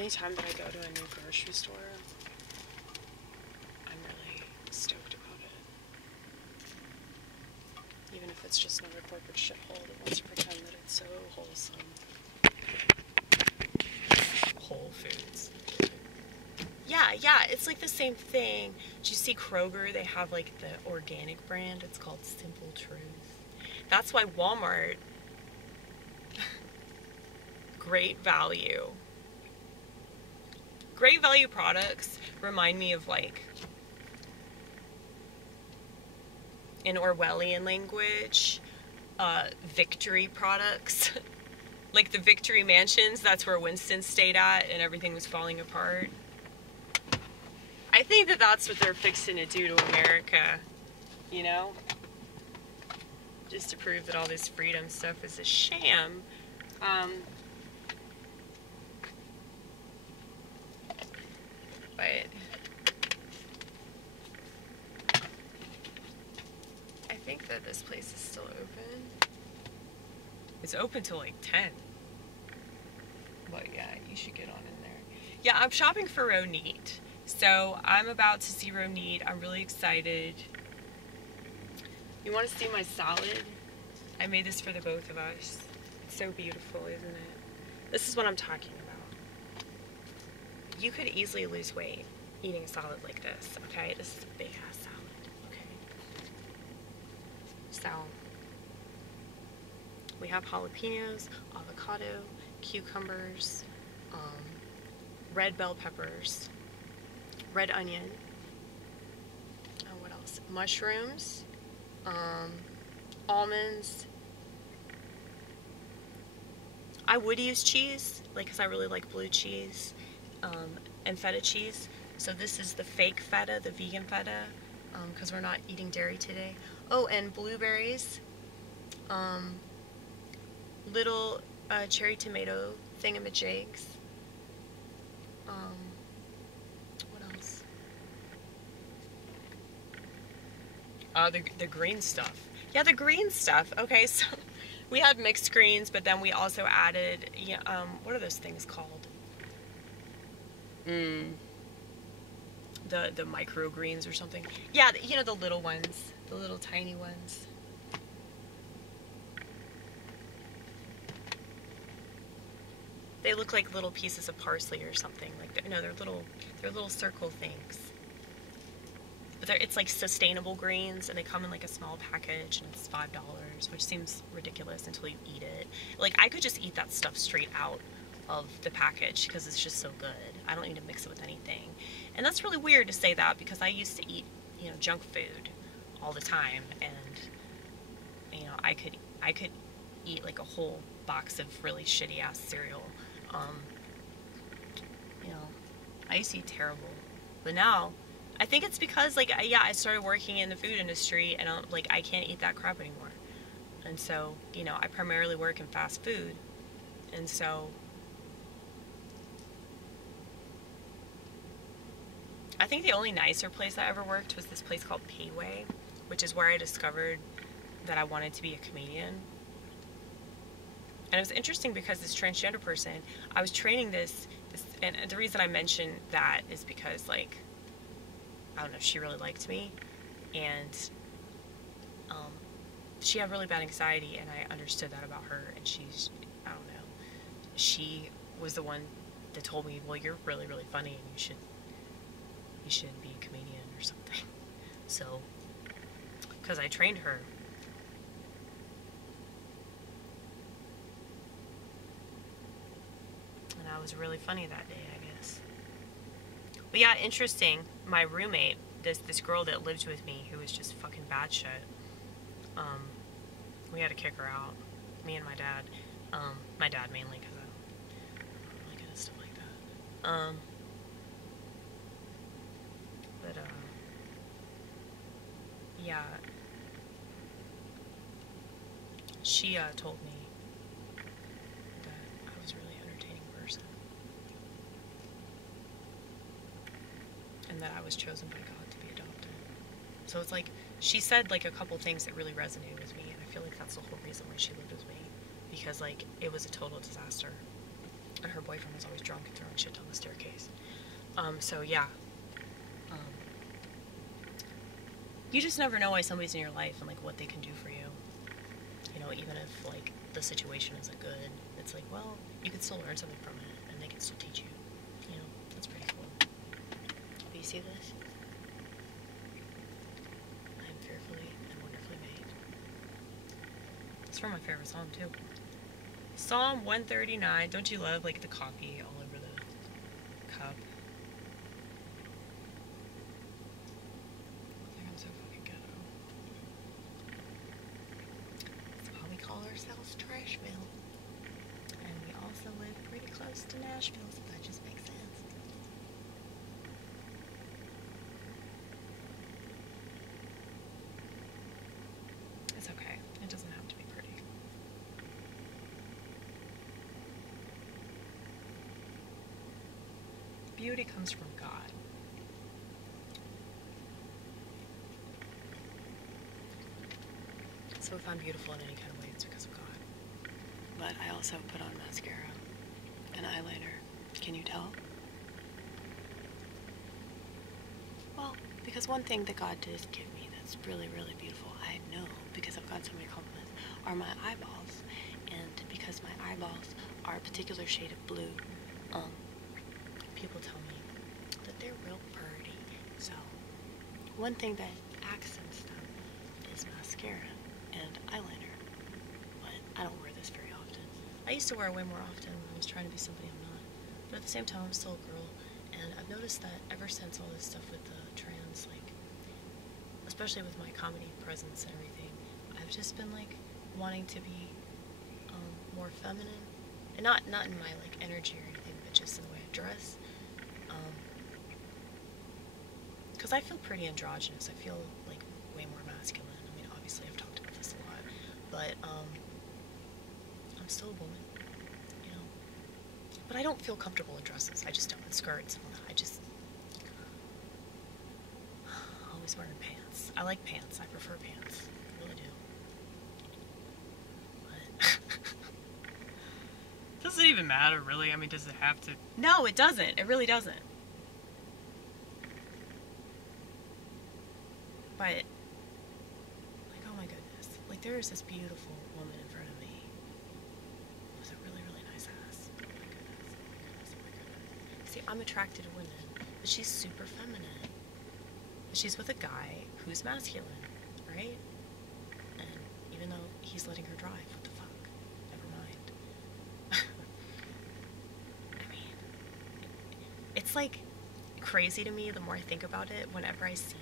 Anytime that I go to a new grocery store, I'm really stoked about it. Even if it's just another corporate shithole that wants to pretend that it's so wholesome. Whole Foods. Yeah, it's like the same thing. Did you see Kroger? They have like the organic brand. It's called Simple Truth. That's why Walmart, great value. Great value products remind me of, like, in Orwellian language, victory products. Like the Victory Mansions, that's where Winston stayed at and everything was falling apart. I think that that's what they're fixing to do to America, you know? Just to prove that all this freedom stuff is a sham. But I think that this place is still open. It's open till like 10. But yeah, you should get on in there. Yeah, I'm shopping for Ronit. So I'm about to see Ronit. I'm really excited. You want to see my salad? I made this for the both of us. It's so beautiful, isn't it? This is what I'm talking about. You could easily lose weight eating a salad like this, okay? This is a big ass salad, okay? So, we have jalapenos, avocado, cucumbers, red bell peppers, red onion, what else? Mushrooms, almonds. I would use cheese, like, because I really like blue cheese, and feta cheese. So this is the fake feta, the vegan feta, because we're not eating dairy today. Oh, and blueberries, little cherry tomato thingamajigs. What else? The green stuff. Yeah, the green stuff. Okay, so we had mixed greens, but then we also added, what are those things called? The microgreens or something. Yeah, you know, the little ones, the little tiny ones. They look like little pieces of parsley or something. Like, no, they're little circle things. But it's like sustainable greens, and they come in like a small package, and it's $5, which seems ridiculous until you eat it. Like, I could just eat that stuff straight out of the package because it's just so good. I don't need to mix it with anything. And that's really weird to say that because I used to eat, junk food all the time, and I could eat like a whole box of really shitty ass cereal. I used to eat terrible, but now I think it's because, like, I started working in the food industry, and I can't eat that crap anymore. And so, I primarily work in fast food, and so I think the only nicer place I ever worked was this place called Payway, which is where I discovered that I wanted to be a comedian. And it was interesting because this transgender person, I was training this, and the reason I mention that is because, like, I don't know, she really liked me, and she had really bad anxiety, and I understood that about her, and I don't know, she was the one that told me, well, you're really, really funny, and you should be a comedian or something. So, because I trained her. And I was really funny that day, I guess. But yeah, interesting. My roommate, this girl that lived with me, who was just fucking bad shit, we had to kick her out. Me and my dad. My dad mainly, because I don't really good at stuff like that. Yeah. She told me that I was a really entertaining person. And that I was chosen by God to be adopted. So it's like, she said like a couple things that really resonated with me, and I feel like that's the whole reason why she lived with me. Because, like, it was a total disaster. and her boyfriend was always drunk and throwing shit down the staircase. So yeah. You just never know why somebody's in your life and, like, what they can do for you. You know, even if, like, the situation isn't good, it's like, well, you can still learn something from it, and they can still teach you. You know, that's pretty cool. Do you see this? I am fearfully and wonderfully made. It's from my favorite psalm, too. Psalm 139. Don't you love, like, the copy all over the cup? I think I'm so fucking ghetto. That's why we call ourselves Trashville. And we also live pretty close to Nashville, so that just makes sense. It's okay. It doesn't have to be pretty. Beauty comes from God. So if I'm beautiful in any kind of way, it's because of God. But I also put on mascara and eyeliner. Can you tell? Well, because one thing that God did give me that's really, really beautiful, I know because I've got so many compliments, are my eyeballs. And because my eyeballs are a particular shade of blue, people tell me that they're real pretty. So, one thing that accents them is mascara and eyeliner. But I don't wear this very often. I used to wear it way more often when I was trying to be somebody I'm not. But at the same time, I'm still a girl. And I've noticed that ever since all this stuff with the trans, like, especially with my comedy presence and everything, I've just been, like, wanting to be more feminine. And not in my, like, energy or anything, but just in the way I dress. Because I feel pretty androgynous. I feel, like, way more masculine. I mean, obviously I've talked about this a lot. But, I'm still a woman, you know. But I don't feel comfortable in dresses. I just don't. In skirts and all that. I just... always wearing pants. I like pants. I prefer pants. I really do. But... does it even matter, really? I mean, does it have to? No, it doesn't. It really doesn't. But, like, oh my goodness. Like, there is this beautiful woman in front of me with a really, really nice ass. Oh my goodness. Oh my goodness. Oh my goodness. See, I'm attracted to women, but she's super feminine. She's with a guy who's masculine, right? And even though he's letting her drive, what the fuck? Never mind. I mean, it's like crazy to me the more I think about it. Whenever I see